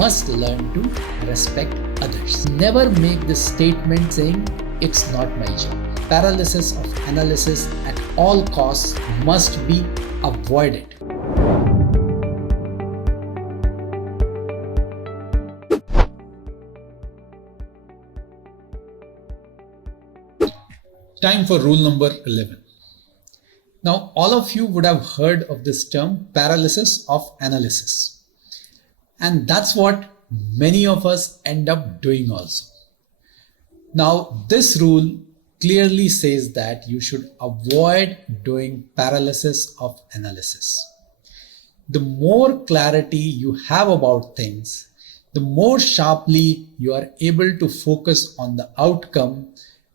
must learn to respect others. Never make this statement saying, it's not my job. Paralysis of analysis at all costs must be avoided. Time for rule number 11. Now, all of you would have heard of this term, paralysis of analysis. And that's what many of us end up doing also. Now, this rule clearly says that you should avoid doing paralysis of analysis. The more clarity you have about things, the more sharply you are able to focus on the outcome,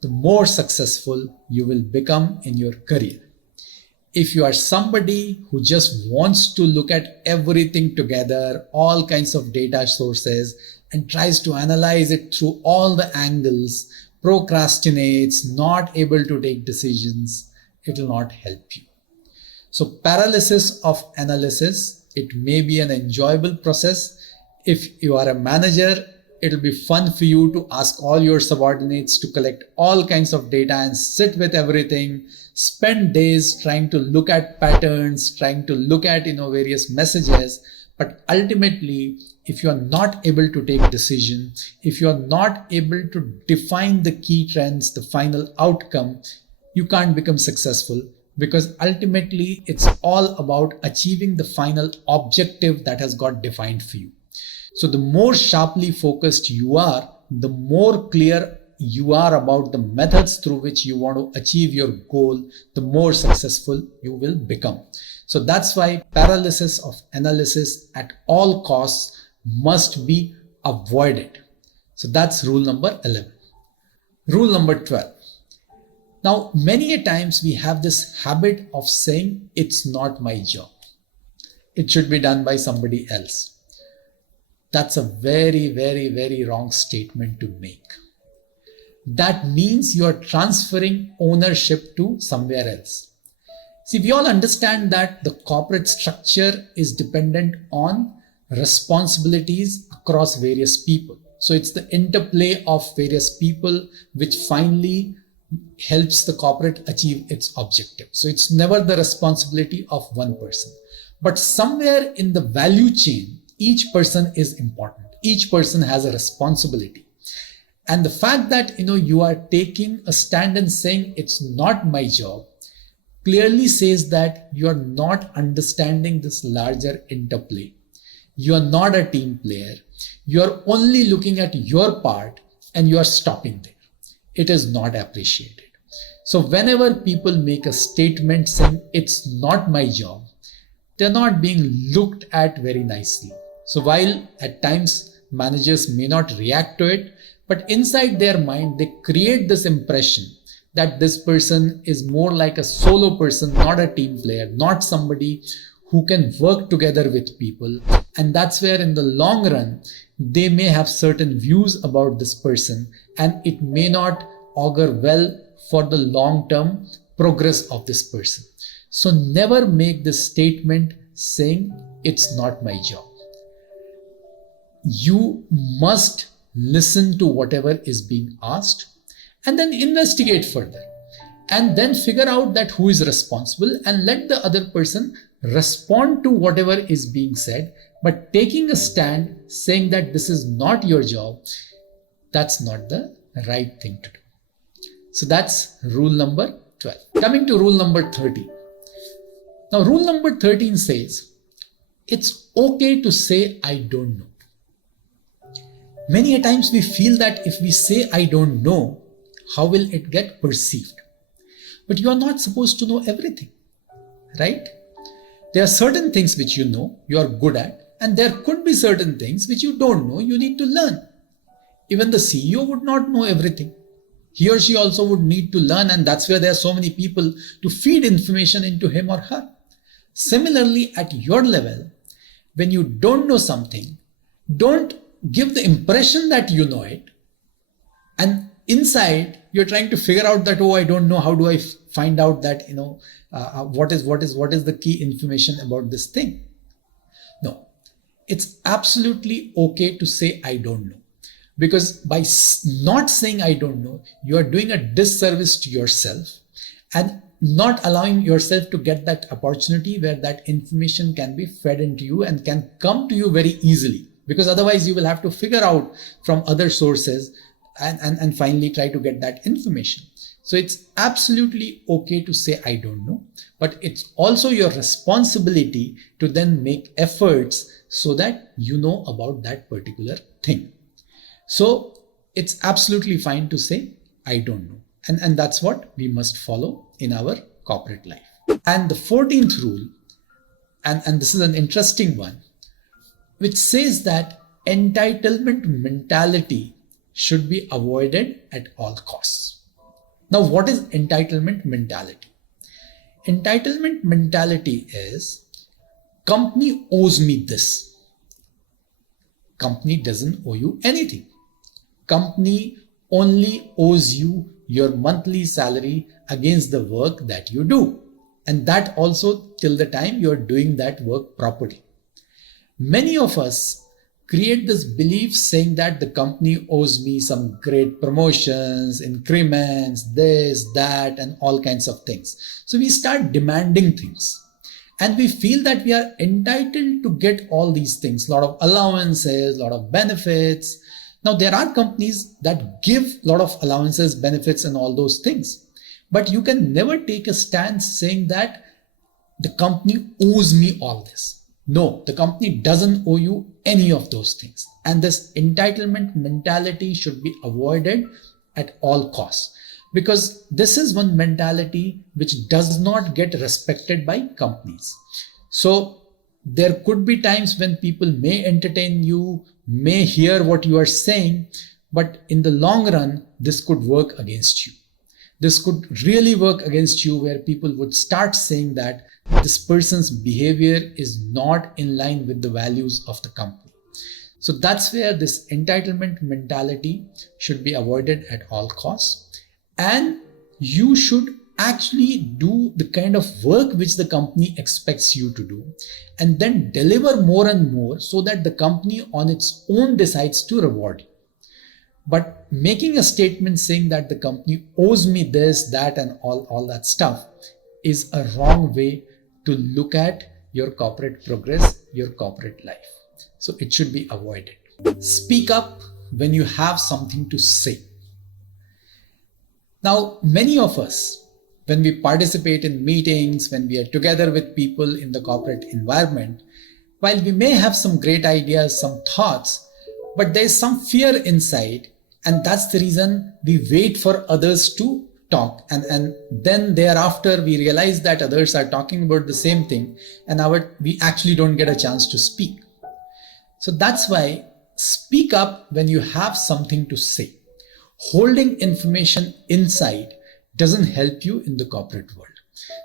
the more successful you will become in your career. If you are somebody who just wants to look at everything together, all kinds of data sources, and tries to analyze it through all the angles, procrastinates, not able to take decisions, it will not help you. So paralysis of analysis, it may be an enjoyable process. If you are a manager, it'll be fun for you to ask all your subordinates to collect all kinds of data and sit with everything, spend days trying to look at patterns, trying to look at various messages. But ultimately, if you are not able to take decision, if you are not able to define the key trends, the final outcome, you can't become successful, because ultimately it's all about achieving the final objective that has got defined for you. So the more sharply focused you are, the more clear you are about the methods through which you want to achieve your goal, the more successful you will become. So that's why paralysis of analysis at all costs must be avoided. So that's rule number 11. Rule number 12. Now, many a times we have this habit of saying, it's not my job. It should be done by somebody else. That's a very, very, very wrong statement to make. That means you are transferring ownership to somewhere else. See, we all understand that the corporate structure is dependent on responsibilities across various people. So it's the interplay of various people which finally helps the corporate achieve its objective. So it's never the responsibility of one person. But somewhere in the value chain, each person is important. Each person has a responsibility. And the fact that you are taking a stand and saying it's not my job clearly says that you are not understanding this larger interplay. You are not a team player. You are only looking at your part and you are stopping there. It is not appreciated. So whenever people make a statement saying it's not my job, they're not being looked at very nicely. So while at times managers may not react to it, but inside their mind, they create this impression that this person is more like a solo person, not a team player, not somebody who can work together with people. And that's where in the long run, they may have certain views about this person and it may not augur well for the long-term progress of this person. So never make this statement saying it's not my job. You must listen to whatever is being asked and then investigate further and then figure out that who is responsible and let the other person respond to whatever is being said. But taking a stand saying that this is not your job, that's not the right thing to do. So that's rule number 12. Coming to rule number 13. Now rule number 13 says, it's okay to say I don't know. Many a times we feel that if we say I don't know, how will it get perceived? But you are not supposed to know everything, right? There are certain things which you know, you are good at, and there could be certain things which you don't know, you need to learn. Even the CEO would not know everything. He or she also would need to learn, and that's where there are so many people to feed information into him or her. Similarly, at your level, when you don't know something, don't give the impression that you know it, and inside you're trying to figure out that, oh, I don't know, how do I find out that what is the key information about this thing? No, it's absolutely okay to say, I don't know. Because by not saying, I don't know, you are doing a disservice to yourself and not allowing yourself to get that opportunity where that information can be fed into you and can come to you very easily. Because otherwise you will have to figure out from other sources and finally try to get that information. So it's absolutely okay to say, I don't know, but it's also your responsibility to then make efforts so that you know about that particular thing. So it's absolutely fine to say, I don't know. And that's what we must follow in our corporate life. And the 14th rule, and this is an interesting one, which says that entitlement mentality should be avoided at all costs. Now, what is entitlement mentality? Entitlement mentality is company owes me this. Company doesn't owe you anything. Company only owes you your monthly salary against the work that you do. And that also till the time you're doing that work properly. Many of us create this belief saying that the company owes me some great promotions, increments, this, that, and all kinds of things. So we start demanding things. And we feel that we are entitled to get all these things, a lot of allowances, a lot of benefits. Now, there are companies that give a lot of allowances, benefits, and all those things. But you can never take a stance saying that the company owes me all this. No, the company doesn't owe you any of those things. And this entitlement mentality should be avoided at all costs. Because this is one mentality which does not get respected by companies. So there could be times when people may entertain you, may hear what you are saying, but in the long run, this could work against you. This could really work against you where people would start saying that this person's behavior is not in line with the values of the company. So that's where this entitlement mentality should be avoided at all costs. And you should actually do the kind of work which the company expects you to do and then deliver more and more so that the company on its own decides to reward you. But making a statement saying that the company owes me this, that, and all that stuff is a wrong way to look at your corporate progress, your corporate life. So it should be avoided. Speak up when you have something to say. Now, many of us, when we participate in meetings, when we are together with people in the corporate environment, while we may have some great ideas, some thoughts, but there's some fear inside, and that's the reason we wait for others to talk. And then thereafter, we realize that others are talking about the same thing, and we actually don't get a chance to speak. So that's why speak up when you have something to say. Holding information inside doesn't help you in the corporate world.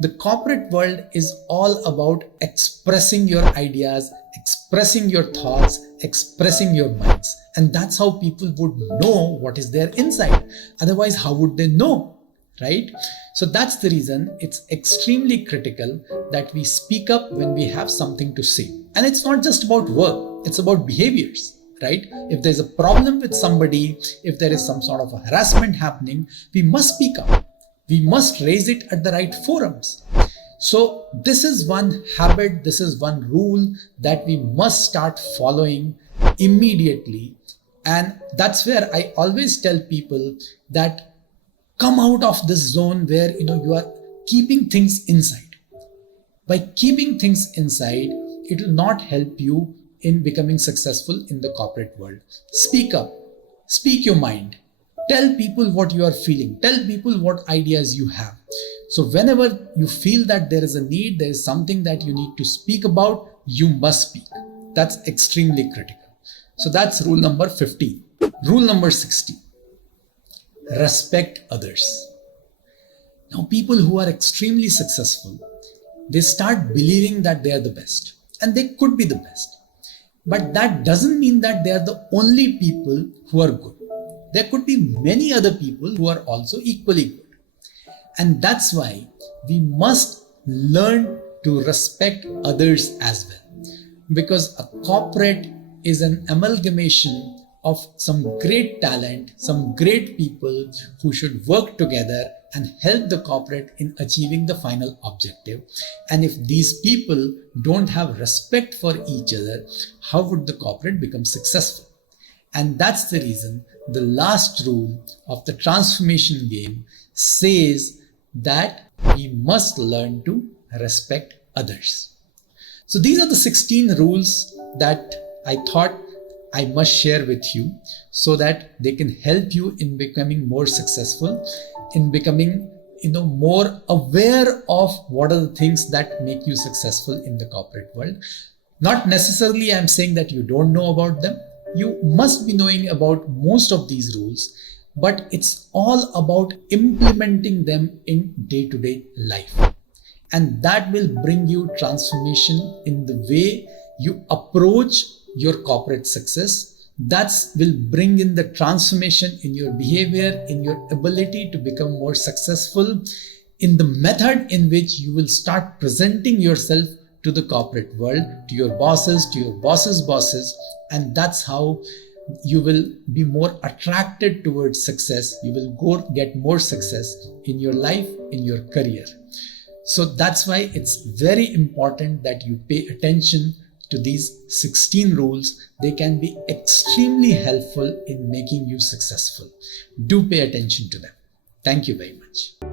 The corporate world is all about expressing your ideas, expressing your thoughts, expressing your minds. And that's how people would know what is there inside. Otherwise, how would they know, right? So that's the reason it's extremely critical that we speak up when we have something to say. And it's not just about work, it's about behaviors, right? If there's a problem with somebody, if there is some sort of a harassment happening, we must speak up. We must raise it at the right forums. So this is one habit, this is one rule that we must start following immediately. And that's where I always tell people that come out of this zone where you are keeping things inside. By keeping things inside, it will not help you in becoming successful in the corporate world. Speak up, speak your mind. Tell people what you are feeling. Tell people what ideas you have. So whenever you feel that there is a need, there is something that you need to speak about, you must speak. That's extremely critical. So that's rule number 15. Rule number 16. Respect others. Now, people who are extremely successful, they start believing that they are the best. And they could be the best. But that doesn't mean that they are the only people who are good. There could be many other people who are also equally good. And that's why we must learn to respect others as well. because a corporate is an amalgamation of some great talent, some great people who should work together and help the corporate in achieving the final objective. And if these people don't have respect for each other, how would the corporate become successful? And that's the reason the last rule of the transformation game says that we must learn to respect others. So these are the 16 rules that I thought I must share with you so that they can help you in becoming more successful, in becoming more aware of what are the things that make you successful in the corporate world. Not necessarily I'm saying that you don't know about them. You must be knowing about most of these rules, but it's all about implementing them in day-to-day life. And that will bring you transformation in the way you approach your corporate success. That will bring in the transformation in your behavior, in your ability to become more successful, in the method in which you will start presenting yourself to the corporate world, to your bosses, to your bosses' bosses. And that's how you will be more attracted towards success. You will go get more success in your life, in your career. So that's why it's very important that you pay attention to these 16 rules. They can be extremely helpful in making you successful. Do pay attention to them. Thank you very much.